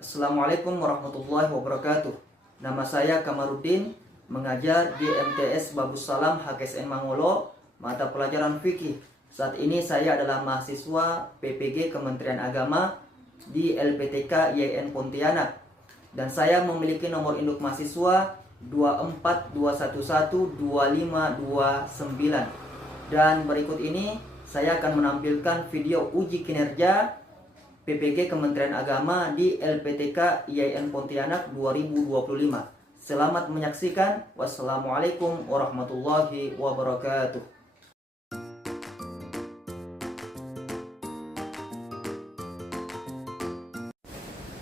Assalamualaikum warahmatullahi wabarakatuh. Nama saya Kamarudin, mengajar di MTS Babus Salam HKSN Mangolo, mata pelajaran fikih. Saat ini saya adalah mahasiswa PPG Kementerian Agama di LPTK YN Pontianak. Dan saya memiliki nomor induk mahasiswa 242112529. Dan berikut ini saya akan menampilkan video uji kinerja PPG Kementerian Agama di LPTK YN Pontianak 2025. Selamat menyaksikan. Wassalamualaikum warahmatullahi wabarakatuh.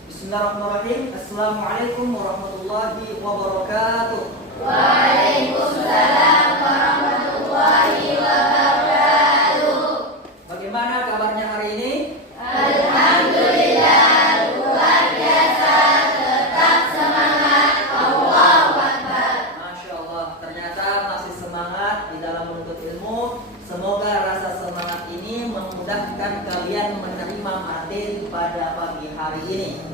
Bismillahirrahmanirrahim. Assalamualaikum warahmatullahi wabarakatuh. Waalaikumsalam warahmatullahi wabarakatuh. Bagaimana kabarnya hari ini? Alhamdulillah, luar biasa, tetap semangat, Allahu Akbar. Masya Allah, ternyata masih semangat di dalam menuntut ilmu. Semoga rasa semangat ini memudahkan kalian menerima materi pada pagi hari ini.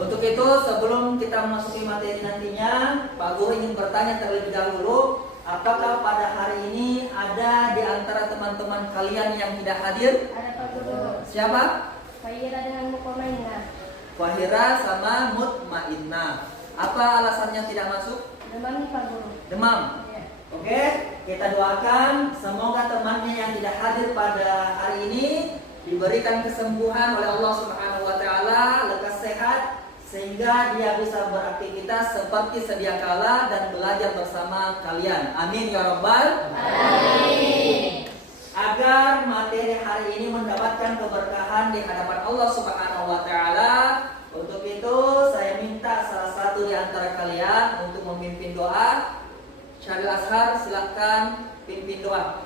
Untuk itu, sebelum kita memasuki materi nantinya, Pak Guru ingin bertanya terlebih dahulu, apakah pada hari ini ada di antara teman-teman kalian yang tidak hadir? Ada Pak Guru. Siapa? Fahira dengan Mukomaina. Fahira sama Mutmainnah. Apa alasannya tidak masuk? Demam nih Pak Guru. Demam. Iya. Oke, kita doakan semoga temannya yang tidak hadir pada hari ini diberikan kesembuhan oleh Allah Subhanahu wa taala, lekas sehat sehingga dia bisa beraktivitas seperti sedia kala dan belajar bersama kalian. Amin ya rabbal alamin. Agar materi hari ini mendapatkan keberkahan di hadapan Allah Subhanahu wa taala. Untuk itu saya minta salah satu di antara kalian untuk memimpin doa. Syaril Ashar, silakan pimpin doa.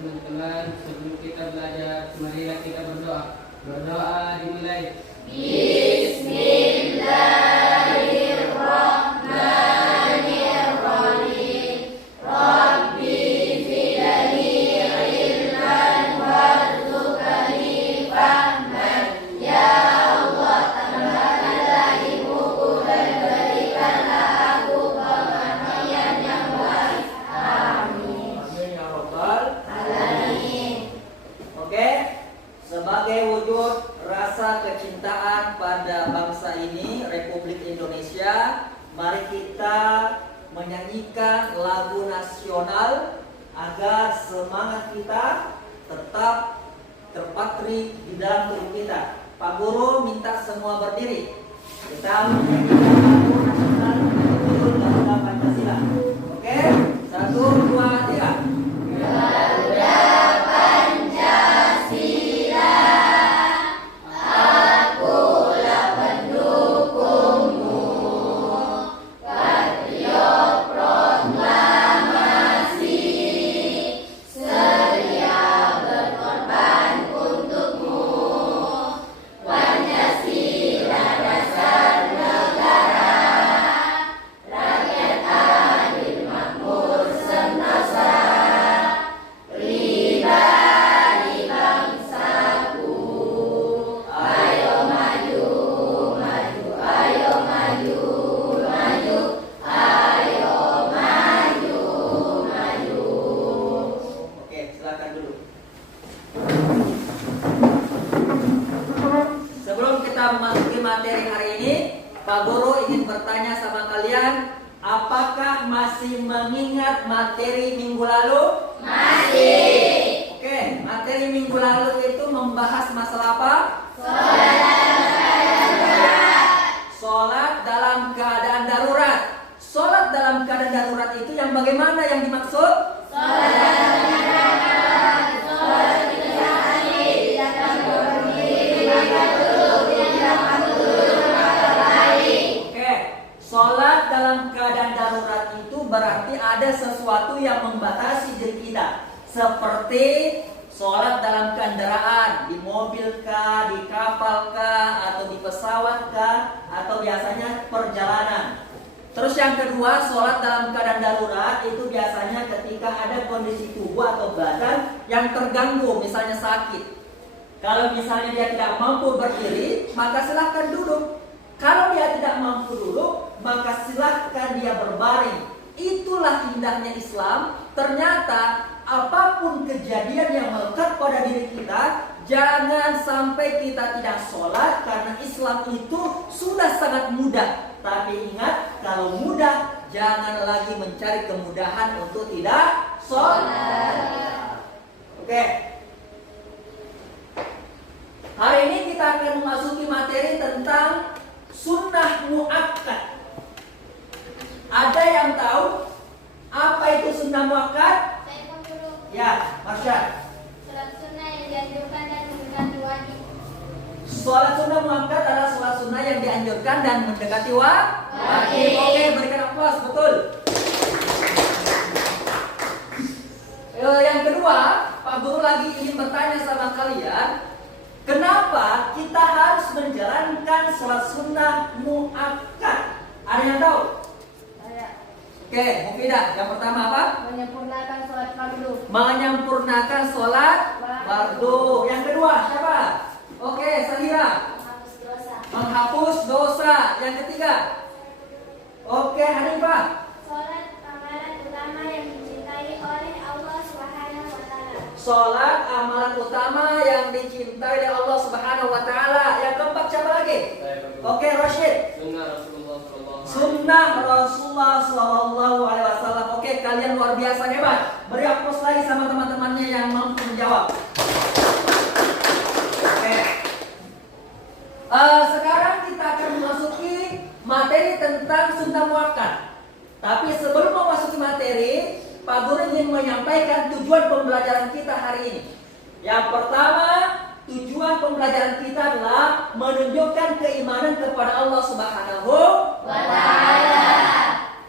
Teman-teman, sebelum kita belajar, marilah kita berdoa. Berdoa dimulai. Bismillahirrahmanirrahim. Rabbi zidni ilman warzuqni fahman. Ya Allah, tambahkanlah ilmuku dan berikanlah aku pemahaman yang baik. Amin. Amin ya rabbal Alamin. Oke, sebagai wujud rasa kecintaan pada bangsa ini, Republik Indonesia, mari kita menyanyikan lagu nasional agar semangat kita tetap terpatri di dalam tubuh kita. Pak Guru minta semua berdiri. Kita menyanyikan lagu nasional berjudul Garuda Pancasila. Oke, 1, 2, 3. Garuda Pancasila, akulah pendukungmu. Patriot proklamasi, sedia berkorban untukmu. Pancasila dasar negara, rakyat adil makmur sentosa. Pribadi bangsaku, ayo maju, maju, ayo maju, maju, ayo maju, maju. Oke, silakan dulu. Sebelum kita memasuki materi hari ini, Pak Guru ingin bertanya sama kalian, apakah masih mengingat materi minggu lalu? Masih. Oke, materi minggu lalu itu membahas masalah apa? Sholat dalam keadaan darurat. Sholat dalam keadaan darurat itu yang bagaimana yang dimaksud? Oke, sholat dalam keadaan darurat itu berarti ada sesuatu yang membatasi diri kita. Seperti sholat dalam kendaraan, di mobil kah, di kapal kah, atau di pesawat kah, atau biasanya perjalanan. Terus yang kedua, sholat dalam keadaan darurat itu biasanya ketika ada kondisi tubuh atau badan yang terganggu, misalnya sakit. Kalau misalnya dia tidak mampu berdiri, maka silahkan duduk. ternyata apapun kejadian yang melekat pada diri kita, jangan sampai kita tidak sholat, karena Islam itu sudah sangat mudah. Tapi ingat, kalau mudah, jangan lagi mencari kemudahan untuk tidak sholat. Oke. Hari ini kita akan memasuki materi tentang sunnah muakkad. Ada yang tahu apa itu sunnah muakkad? Saya pun dulu. Ya, Marsha. Sholat sunnah yang dianjurkan dan mendekati wajib. Sholat sunnah muakkad adalah sholat sunnah yang dianjurkan dan mendekati wajib. Oke, berikan aplaus, betul. Yang kedua, Pak Guru lagi ingin bertanya sama kalian, kenapa kita harus menjalankan sholat sunnah muakkad? Ada yang tahu? Saya Oke, Mufidah. Yang pertama apa? menyempurnakan sholat fardu. Menyempurnakan sholat fardu. Yang kedua siapa? Oke, Sahira. Menghapus dosa. Menghapus dosa. Yang ketiga. Oke, Hanifah. Sholat amalan utama yang dicintai oleh Allah Subhanahu wa taala. Sholat amalan utama yang dicintai oleh Allah Subhanahu wa taala. Yang keempat siapa lagi? Oke, Rashid. Sunnah Rasulullah Sallallahu Alaihi Wasallam. Oke, kalian luar biasa hebat. Beri aplaus lagi sama teman-temannya yang mampu menjawab. Oke. Sekarang kita akan memasuki materi tentang sunnah muakkad. Tapi sebelum memasuki materi, Pak Guru ingin menyampaikan tujuan pembelajaran kita hari ini. Yang pertama, tujuan pembelajaran kita adalah menunjukkan keimanan kepada Allah Subhanahu wa taala.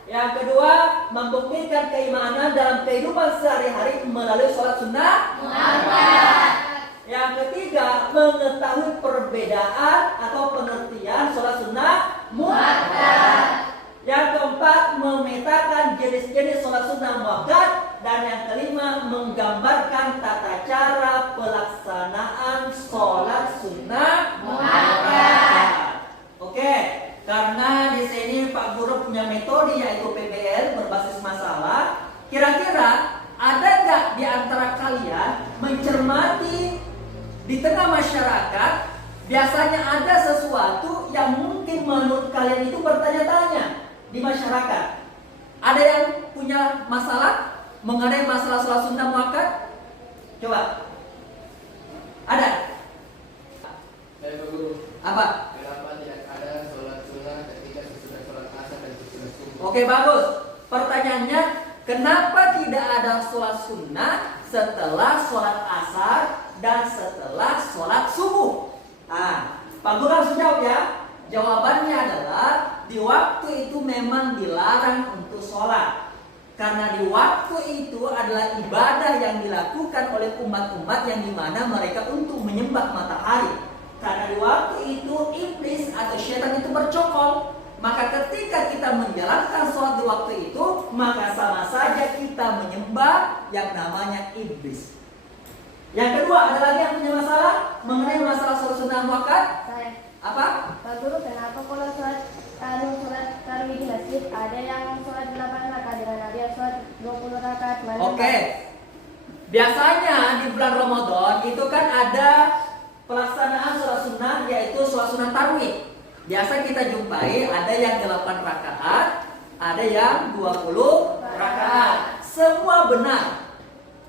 Yang kedua, membuktikan keimanan dalam kehidupan sehari-hari melalui sholat sunnah muakkad. Yang ketiga, mengetahui perbedaan atau pengertian sholat sunnah muakkad. Yang keempat, memetakan jenis-jenis sholat sunnah muakkad. Dan yang kelima, menggambarkan tata cara pelaksanaan sholat sunnah muakkad. Oke, karena di sini Pak Guru punya metode yaitu PBL berbasis masalah. Kira-kira ada nggak di antara kalian mencermati di tengah masyarakat biasanya ada sesuatu yang mungkin menurut kalian itu bertanya-tanya di masyarakat? Ada yang punya masalah mengenai masalah sholat sunnah muakkad? Coba. Ada? Saya Pak Guru. Apa? Kenapa tidak ada sholat sunnah ketika sesudah sholat asar dan sesudah subuh? Oke, bagus. Pertanyaannya, kenapa tidak ada sholat sunnah setelah sholat asar dan setelah sholat subuh? Nah, Pak Guru harus jawab ya. Jawabannya adalah di waktu itu memang dilarang untuk sholat. Karena di waktu itu adalah ibadah yang dilakukan oleh umat-umat yang dimana mereka untuk menyembah matahari. Karena di waktu itu iblis atau syaitan itu bercokol. Maka ketika kita menjalankan sholat di waktu itu, maka sama saja kita menyembah yang namanya iblis. Yang kedua, ada lagi yang punya masalah mengenai masalah sholat sunnah muakkad? Saya. Apa? Pak Guru, kenapa kalau sholat tarawih di masjid ada yang sholat 8 rakaat dengan ada yang sholat 20 rakaat? Oke. Biasanya di bulan Ramadan itu kan ada pelaksanaan sholat sunnah, yaitu sholat sunnah tarawih. Biasa kita jumpai ada yang 8 rakaat, ada yang 20 rakaat. Semua benar.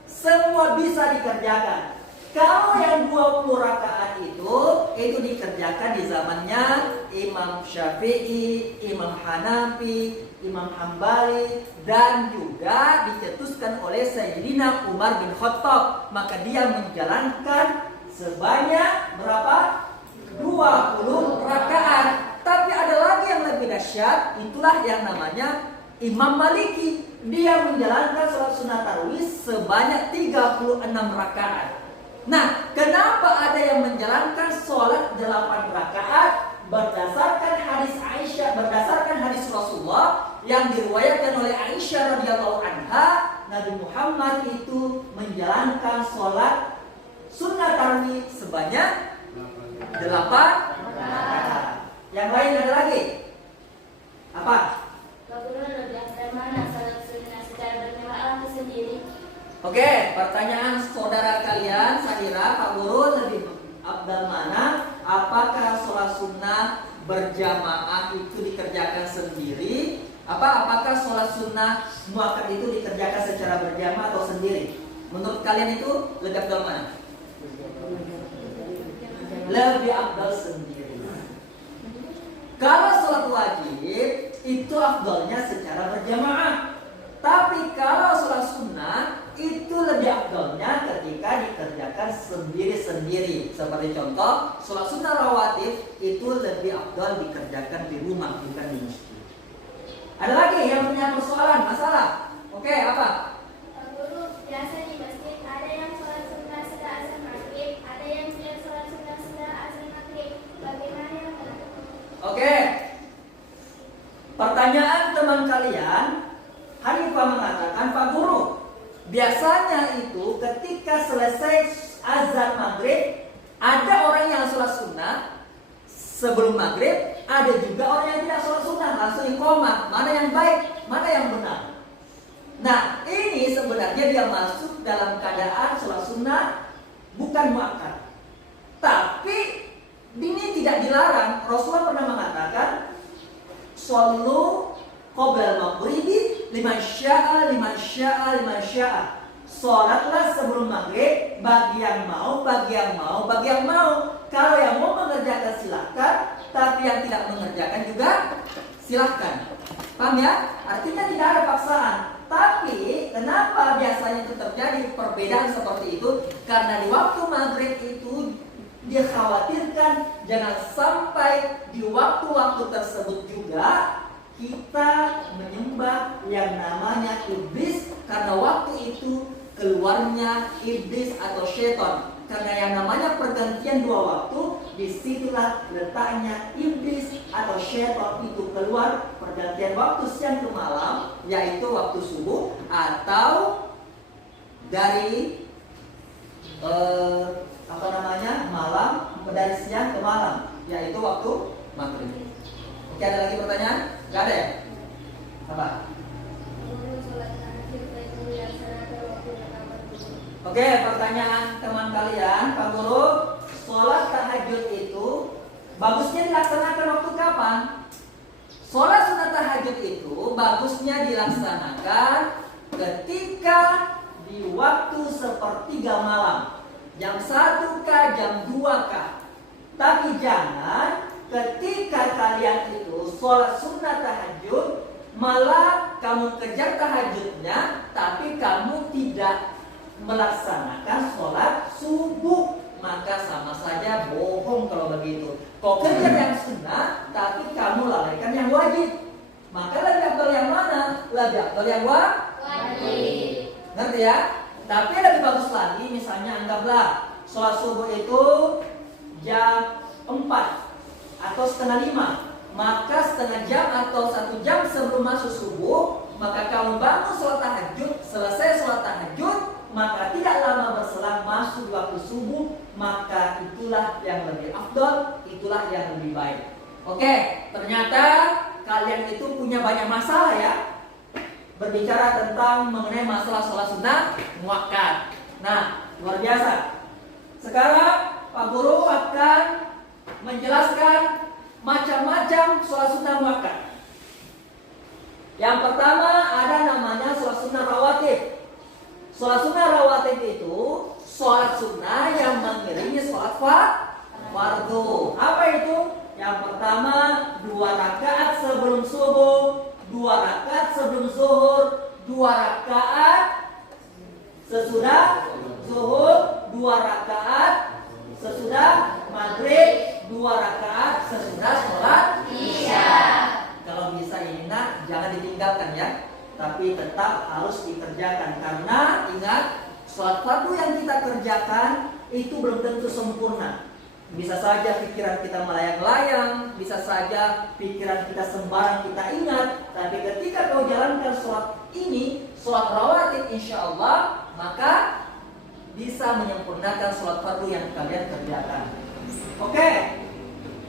Semua bisa dikerjakan. Kalau yang 20 rakaat itu dikerjakan di zamannya Imam Syafi'i, Imam Hanafi, Imam Hambali, dan juga dicetuskan oleh Sayyidina Umar bin Khattab. Maka dia menjalankan sebanyak berapa? 20 rakaat. Tapi ada lagi yang lebih dahsyat, itulah yang namanya Imam Maliki. Dia menjalankan sholat sunnah tarawih sebanyak 36 rakaat. Nah, kenapa ada yang menjalankan sholat 8 rakaat? Berdasarkan hadis Aisyah, berdasarkan hadis Rasulullah yang diriwayatkan oleh Aisyah radhiyallahu anha, Nabi Muhammad itu menjalankan sholat sunnah tarawih sebanyak 8 rakaat. Yang lain ada lagi? Apa? Pak Guru, lebih afdal mana sholat sunnah secara berjamaah atau sendiri? Oke, pertanyaan saudara kalian, saya kira Pak Guru lebih afdal mana? Apakah sholat sunnah berjamaah itu dikerjakan sendiri? Apakah sholat sunnah muakkad itu dikerjakan secara berjamaah atau sendiri? Menurut kalian itu lebih afdal mana? Lebih afdal sendiri. Kalau sholat wajib itu afdalnya secara berjamaah. Tapi kalau sholat sunnah itu lebih afdalnya ketika dikerjakan sendiri-sendiri. Seperti contoh, sholat sunnah rawatib itu lebih afdal dikerjakan di rumah, bukan di masjid. Ada lagi yang punya persoalan, masalah? Oke, apa? Pak Guru, biasa di masjid ada yang sholat sunnah setelah azan maghrib, ada yang sholat sunnah setelah azan maghrib. Bagaimana yang benar? Oke. Pertanyaan teman kalian, Hanifah mengatakan, Pak Guru, biasanya itu ketika selesai azan maghrib, ada orang yang sholat sunnah sebelum maghrib, ada juga orang yang tidak sholat sunnah, langsung iqamah. Mana yang baik, mana yang benar? Nah, ini sebenarnya dia masuk dalam keadaan sholat sunnah bukan muakkad. Tapi ini tidak dilarang. Rasulullah pernah mengatakan, shollu qabla al-maghribi liman syaa liman syaa liman syaa. Sholatlah sebelum maghrib bagi yang mau, bagi yang mau, bagi yang mau. Kalau yang mau mengerjakan silahkan, tapi yang tidak mengerjakan juga silahkan. Paham ya? Artinya tidak ada paksaan. Tapi kenapa biasanya itu terjadi perbedaan seperti itu? Karena di waktu maghrib itu dikhawatirkan jangan sampai di waktu-waktu tersebut juga kita menyembah yang namanya iblis, karena waktu itu keluarnya iblis atau syaitan. Karena yang namanya pergantian dua waktu, disitulah letaknya iblis atau syaitan itu keluar. Pergantian waktu siang ke malam, yaitu waktu subuh, atau dari malam, dari siang ke malam, yaitu waktu maghrib. Oke, ada lagi pertanyaan? Gak ada ya? Apa? Oke, pertanyaan teman kalian, Pak Guru, sholat tahajud itu bagusnya dilaksanakan waktu kapan? Sholat sunat tahajud itu bagusnya dilaksanakan ketika di waktu sepertiga malam, jam 1 kah, jam 2 kah. Tapi jangan ketika kalian itu sholat sunat tahajud, malah kamu kejar tahajudnya, tapi kamu tidak melaksanakan sholat subuh, maka sama saja bohong kalau begitu. Kau kejar yang sunnah, tapi kamu lalaikan yang wajib. Maka lebih afdal yang mana? Lebih afdal yang wajib. Ngerti ya? Tapi lebih bagus lagi, misalnya anggaplah sholat subuh itu jam 4 atau setengah 5, maka setengah jam atau 1 jam sebelum masuk subuh, maka kamu bangun sholat tahajud, selesai sholat tahajud, maka tidak lama berselang masuk waktu subuh, maka itulah yang lebih afdal, itulah yang lebih baik. Oke, ternyata kalian itu punya banyak masalah ya, berbicara tentang mengenai masalah sholat sunnah muakkad. Nah, luar biasa. Sekarang Pak Guru akan menjelaskan macam-macam sholat sunnah muakkad. Yang pertama ada namanya sholat sunnah rawatib. Sholat sunnah rawatib itu sholat sunnah yang mengiringi sholat fardu. Apa itu? Yang pertama 2 rakaat sebelum subuh, 2 rakaat sebelum zuhur, 2 rakaat sesudah zuhur, 2 rakaat sesudah maghrib, 2 rakaat sesudah sholat isya. Kalau bisa ingat, jangan ditinggalkan ya, tapi tetap harus dikerjakan. Karena ingat, sholat fardu yang kita kerjakan itu belum tentu sempurna. Bisa saja pikiran kita melayang-layang, bisa saja pikiran kita sembarang kita ingat. Tapi ketika kau jalankan sholat ini, sholat rawatib insya Allah, maka bisa menyempurnakan sholat fardu yang kalian kerjakan. Oke,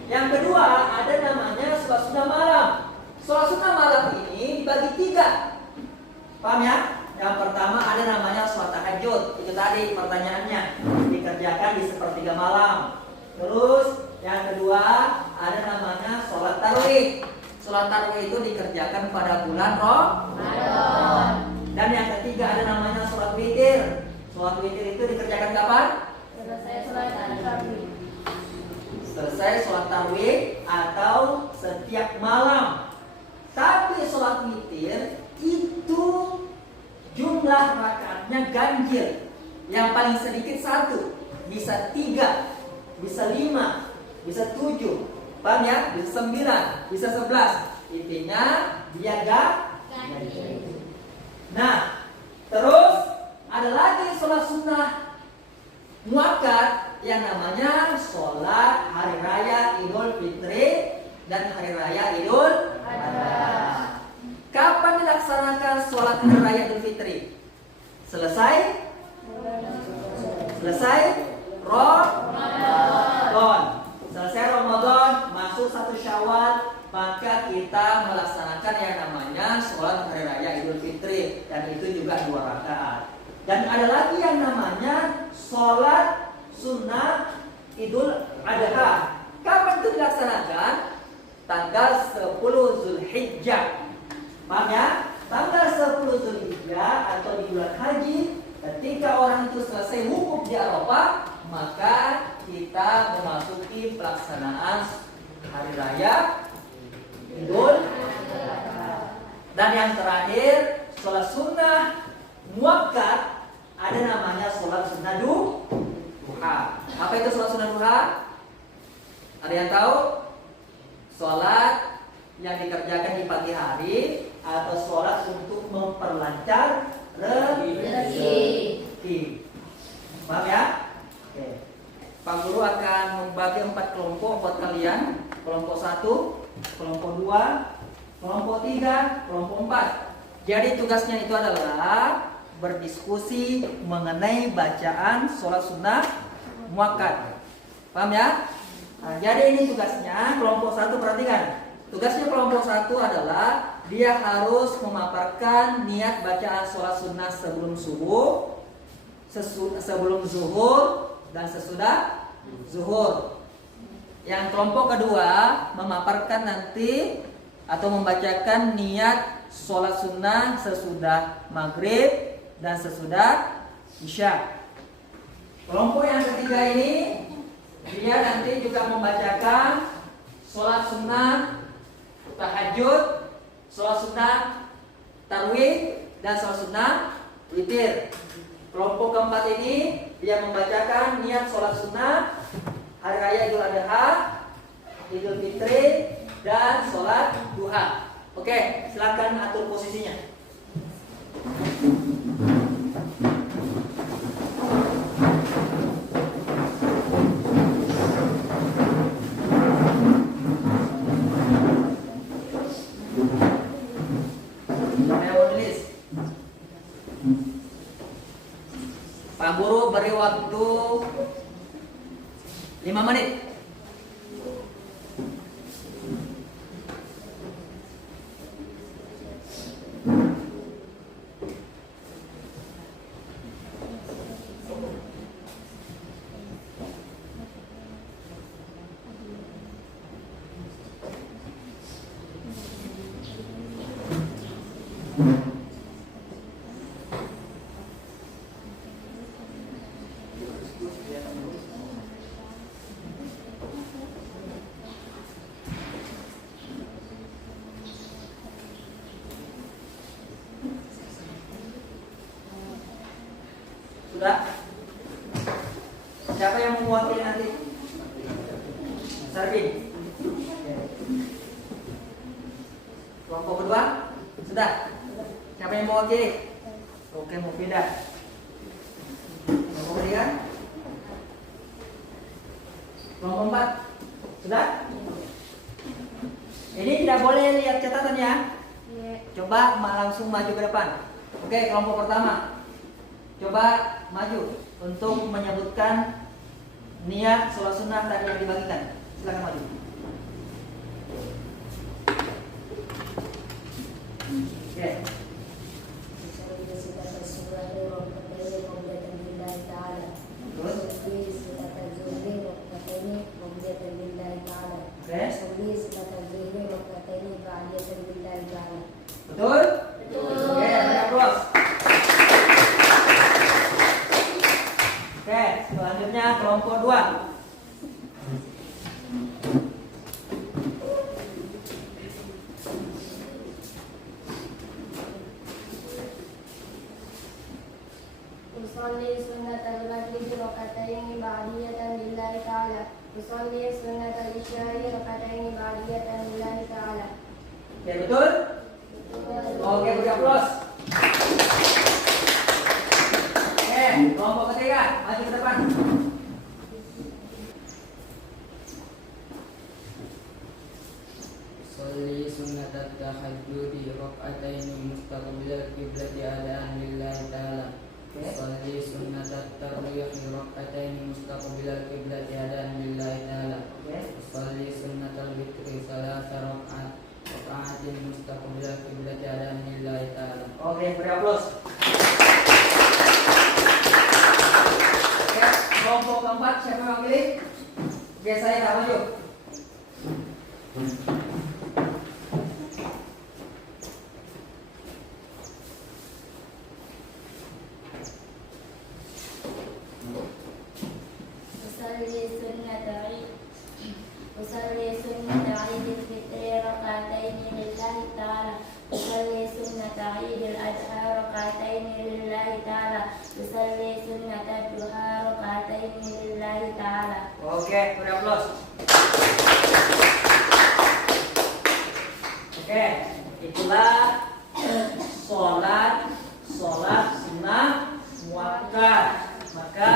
yang kedua ada namanya sholat sunnah malam. Sholat sunnah malam ini dibagi 3. Paham ya? Yang pertama ada namanya sholat tahajud. tahajud. Itu tadi pertanyaannya, dikerjakan di sepertiga malam. Terus yang kedua ada namanya sholat tarawih. Sholat tarawih itu dikerjakan pada bulan Ramadan. Dan yang ketiga ada namanya sholat witir. Sholat witir itu dikerjakan kapan? Selesai sholat tarawih. Selesai sholat tarawih atau setiap malam. Tapi sholat witir itu jumlah rakaatnya ganjil. Yang paling sedikit 1, bisa 3, bisa 5, bisa 7, paham ya? Bisa 9, bisa 11. Intinya dia ganjil. Nah, terus ada lagi sholat sunnah muakkad yang namanya sholat hari raya Idul Fitri dan hari raya Idul Adha. Kapan dilaksanakan sholat hari raya Idul Fitri? Selesai Ramadan. Selesai Ramadan, masuk 1 Syawal, maka kita melaksanakan yang namanya sholat hari raya Idul Fitri, dan itu juga 2 rakaat. Dan ada lagi yang namanya sholat sunnah Idul Adha. Kapan itu dilaksanakan? Tanggal 10 Zulhijjah. Paham ya? Tanggal 10 Zulhijjah atau di bulan haji, ketika orang itu selesai wukuf di Arafah, maka kita memasuki pelaksanaan hari raya Idul Adha. Dan yang terakhir, sholat sunnah muakkad, ada namanya sholat sunnah duha. Apa itu sholat sunnah duha? Ada yang tahu? Sholat yang dikerjakan di pagi hari atau sholat untuk memperlancar rezeki. Paham ya? Oke. Pak Guru akan membagi 4 kelompok buat kalian. Kelompok 1, kelompok 2, kelompok 3, kelompok 4. Jadi tugasnya itu adalah berdiskusi mengenai bacaan sholat sunnah muakkad. Paham ya? Nah, jadi ini tugasnya kelompok 1, perhatikan. Tugasnya kelompok 1 adalah dia harus memaparkan niat bacaan sholat sunnah sebelum subuh, sebelum zuhur, dan sesudah zuhur. Yang kelompok kedua memaparkan nanti atau membacakan niat sholat sunnah sesudah maghrib dan sesudah isya. Kelompok yang ketiga ini dia nanti juga membacakan sholat sunnah tahajud, sholat sunnah tarawih, dan sholat sunnah witir. Kelompok keempat ini dia membacakan niat sholat sunnah hari raya Idul Adha, Idul Fitri, dan sholat duha. Oke, silakan atur posisinya. Pak Guru beri waktu 5 menit. Sudah? Siapa yang mewakili nanti? Sarvin. Kelompok kedua? Sudah? Siapa yang mewakili? Oke, Mufidah. Kelompok ketiga? Kelompok 4? Sudah? Ini tidak boleh lihat catatan ya. Coba langsung maju ke depan. Oke, kelompok pertama. Coba maju untuk menyebutkan niat sholat sunnah tadi yang dibagikan. Silakan maju. Oke. ترجيح ركعتين بعدية لله تعالى. Betul? Oke, terus. Oke, selanjutnya kelompok 2. أصلي سنة المغرب ركعتين بعدية لله تعالى. أصلي سنة العشاء ركعتين بعدية لله تعالى. Oke, betul? Oke, beri aplaus. Oke, kelompok ketiga, maju ke depan. صلي سنة التهجد ركعتين مستقبل القبلة أداء لله تعالى. صلي سنة التراويح ركعتين مستقبل القبلة أداء لله تعالى. صلي سنة الوتر 3 ركعات مستقبل القبلة أداء لله تعالى. Oke, beri aplaus. Oke, kelompok keempat siapa yang pilih? Oke, saya tak maju. أصلي سنة عيد الفطر ركعتين لله تعالى. أصلي سنة عيد الأضحى ركعتين لله تعالى. أصلي سنة الضحى ركعتين لله تعالى. Oke, beri aplaus. Oke, itulah sholat sunnah muakkad. Maka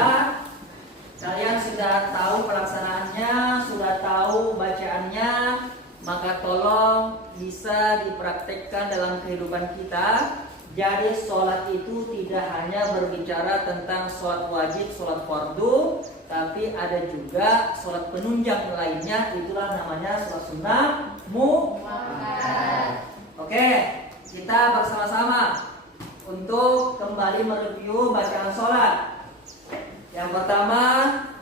kalian sudah tahu pelaksanaannya, sudah tahu bacaannya, maka tolong bisa dipraktekkan dalam kehidupan kita. Jadi sholat itu tidak hanya berbicara tentang sholat wajib, sholat fardu, tapi ada juga sholat penunjang lainnya, itulah namanya sholat sunnah muakkad. Oke, kita bersama-sama untuk kembali mereview bacaan sholat. Yang pertama,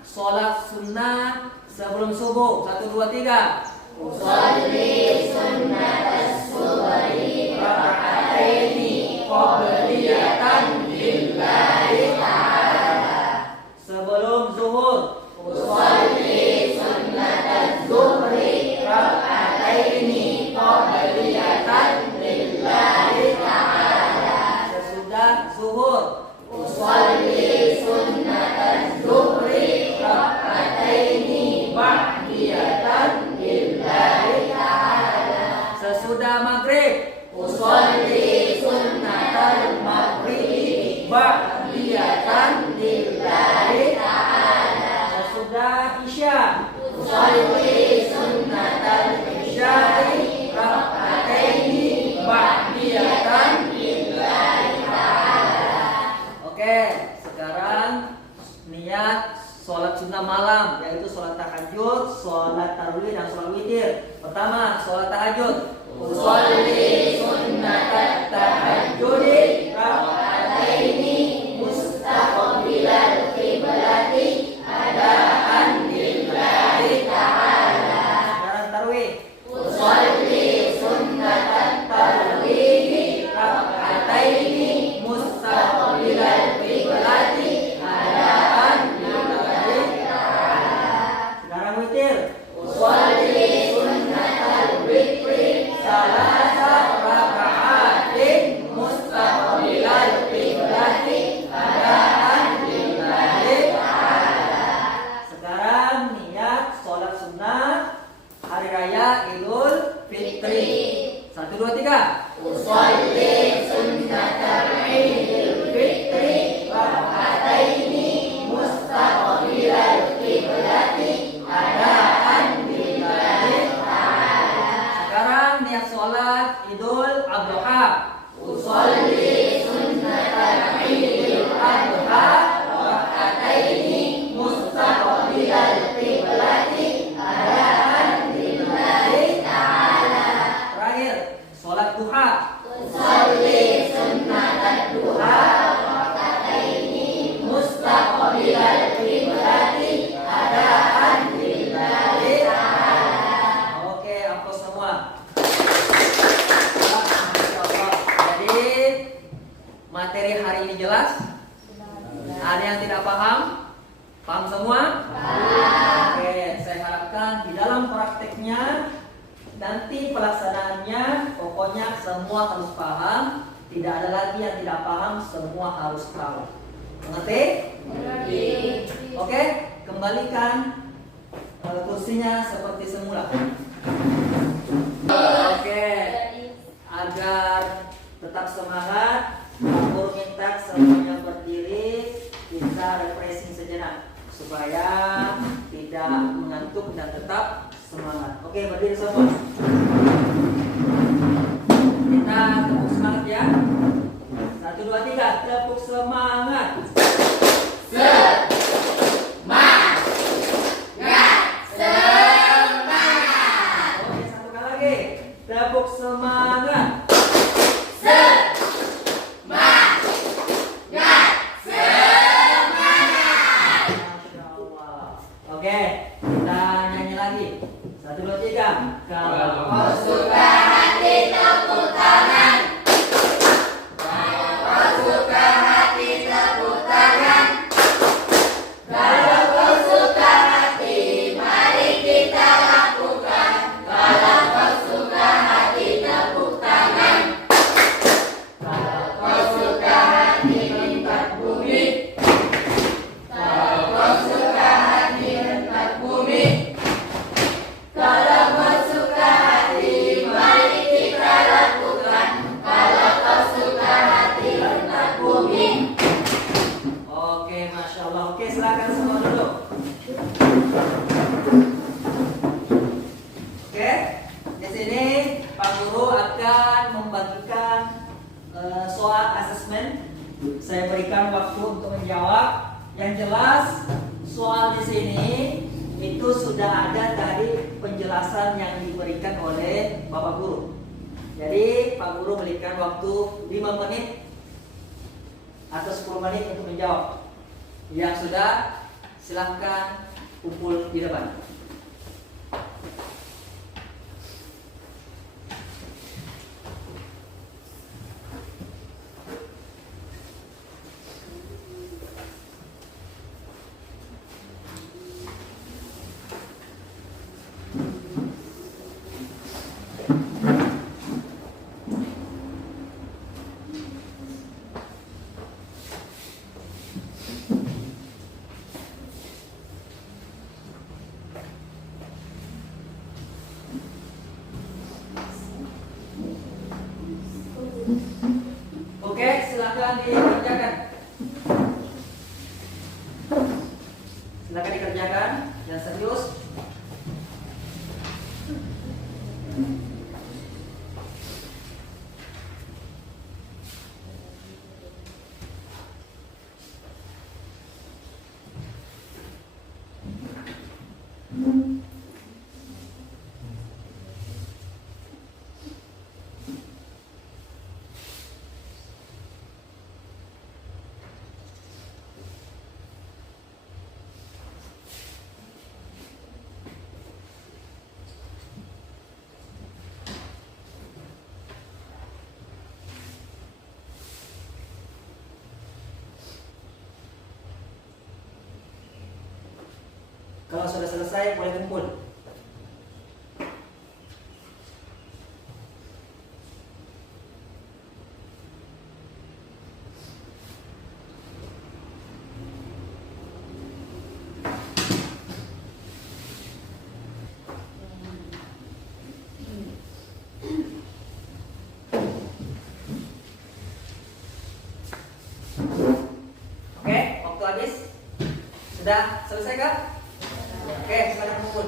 sholat sunnah sebelum subuh. 1, 2, 3. Usolli sunnatas subhi raka'ataini qabliyatan lillahi ta'ala. Sebelum zuhur. Usolli sunnatas zuhri raka'ataini qabliyatan lillahi ta'ala. Sesudah zuhur. Usolli sunnatas zuhri raka'ataini ba'diyatan lillahi ta'ala. Sesudah maghrib. Usolli sunnatal maghribi ba'diyatan lillahi ta'ala. Sesudah isya. Usolli sunnatal isya'i raka'ataini ba'diyatan lillahi ta'ala. Oke, sekarang niat sholat sunnah malam, yaitu sholat tahajud, sholat tarawih, dan sholat witir. Pertama, sholat tahajud. Usolli sunnatat tahajjudi raka'ataini mustaqbilal qiblati adaan lillahi ta'ala. Sekarang tarawih. Usolli sunnatat tarawih raka'ataini mustaqbilal qiblati adaan lillahi ta'ala. Sekarang witir. Usolli sunnatal witri salasa raka'atin mustaqbilal qiblati adaan lillahi ta'ala. Sekarang niat sholat sunnah hari raya Idul Fitri. 1, 2, 3. Usolli sunnatal idil fitri raka'ataini mustaqbilal qiblati adaan lillahi ta'ala. Sekarang niat sholat Idul Adha. Usolli sunnatal idil adha raka'ataini mustaqbilal qiblati adaan lillahi ta'ala. Terakhir, sholat duha. Usolli sunnatal duha raka'ataini mustaqbilal qiblati adaan lillahi ta'ala. Oke, aplaus semua? Masya Allah. Jadi materi hari ini jelas? Ada yang tidak paham? Paham semua? Oke, saya harapkan di dalam prakteknya nanti pelaksanaannya pokoknya semua harus paham. Tidak ada lagi yang tidak paham, semua harus tahu. Mengerti? Oke, kembalikan kursinya seperti semula. Oke, agar tetap semangat, aku minta semuanya berdiri, kita refreshing sejenak supaya tidak mengantuk dan tetap semangat. Oke, berdiri semua. Kita tepuk semangat ya. 1, 2, 3, tepuk semangat. Oke, satu kali lagi. Tepuk semangat. Masya Allah. Oke, kita nyanyi lagi. 1, 2, 3. Kalau kau suka hati tepuk tangan. Kalau kau suka hati tepuk tangan. Kalau kau suka hati, mari kita lakukan. Kalau kau suka hati tepuk tangan. Kalau kau suka hati tempat bumi. Kalau kau suka hati tempat bumi. Kalau kau suka hati, mari kita lakukan. Kalau kau suka hati tempat bumi. Oke, Masya Allah. Oke, silakan semua duduk. Oke, di sini Pak Guru akan membagikan soal asesmen. Saya berikan waktu untuk menjawab. Yang jelas soal di sini itu sudah ada tadi penjelasan yang diberikan oleh Bapak Guru. Jadi Pak Guru berikan waktu 5 menit atau 10 menit untuk menjawab. Yang sudah silahkan kumpul di depan. Oke, silakan dikerjakan. Silakan dikerjakan yang serius. Kalau sudah selesai boleh kumpul. Oke, waktu habis. Sudah selesai kah? Oke, silakan kumpul.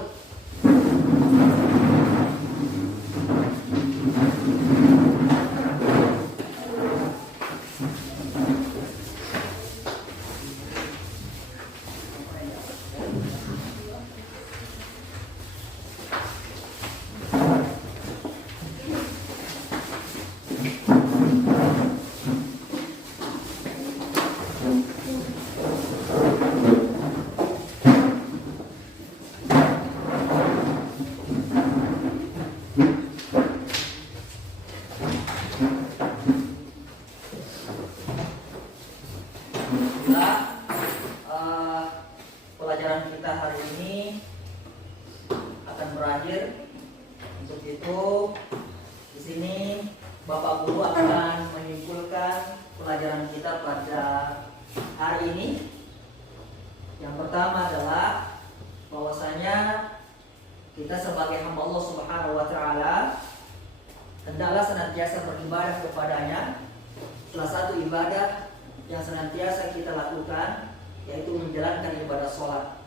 Bapak Guru akan menyimpulkan pelajaran kita pada hari ini. Yang pertama adalah bahwasanya kita sebagai hamba Allah Subhanahu wa taala hendaklah senantiasa beribadah kepadanya. Salah satu ibadah yang senantiasa kita lakukan yaitu menjalankan ibadah sholat.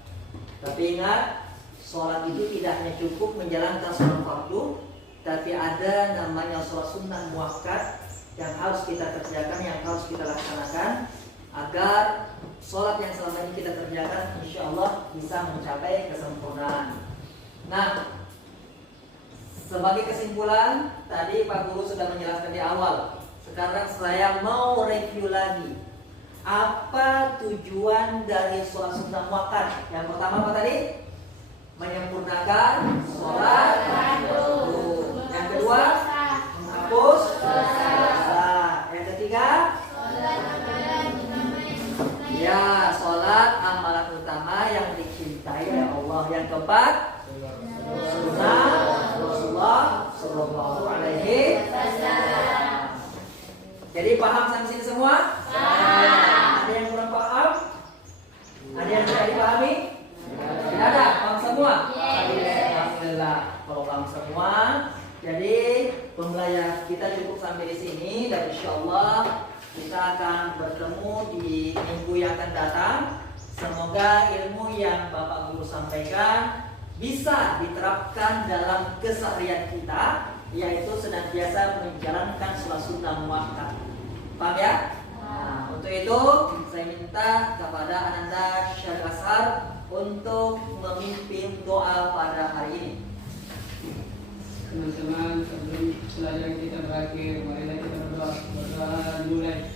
Tapi ingat, sholat itu tidak hanya cukup menjalankan sholat fardu, tapi ada namanya sholat sunnah muakkad yang harus kita kerjakan, yang harus kita laksanakan agar sholat yang selama ini kita kerjakan insya Allah bisa mencapai kesempurnaan. Nah, sebagai kesimpulan, tadi Pak Guru sudah menjelaskan di awal. Sekarang saya mau review lagi. Apa tujuan dari sholat sunnah muakkad? Yang pertama apa tadi? Menyempurnakan sholat fardu. Yang kedua, menghapus dosa. Yang ketiga, ya, sholat amalan utama yang dicintai oleh Allah. Yang keempat, sunnah Rasulullah Sallallahu Alaihi Wasallam. Jadi paham sampai sini semua? Ada yang kurang paham? Ada yang tidak dipahami? Tidak ada, paham semua? Alhamdulillah, kalau paham semua. Jadi pembelajaran kita cukup sampai di sini dan insyaallah kita akan bertemu di minggu yang akan datang. Semoga ilmu yang Bapak Guru sampaikan bisa diterapkan dalam keseharian kita, yaitu senantiasa menjalankan sholat sunnah muakkad. Paham ya? Nah, untuk itu saya minta kepada Ananda Syarif Ashar untuk memimpin doa pada hari ini. Teman-teman, sebelum pelajaran kita berakhir, marilah kita berdoa. Berdoa dimulai.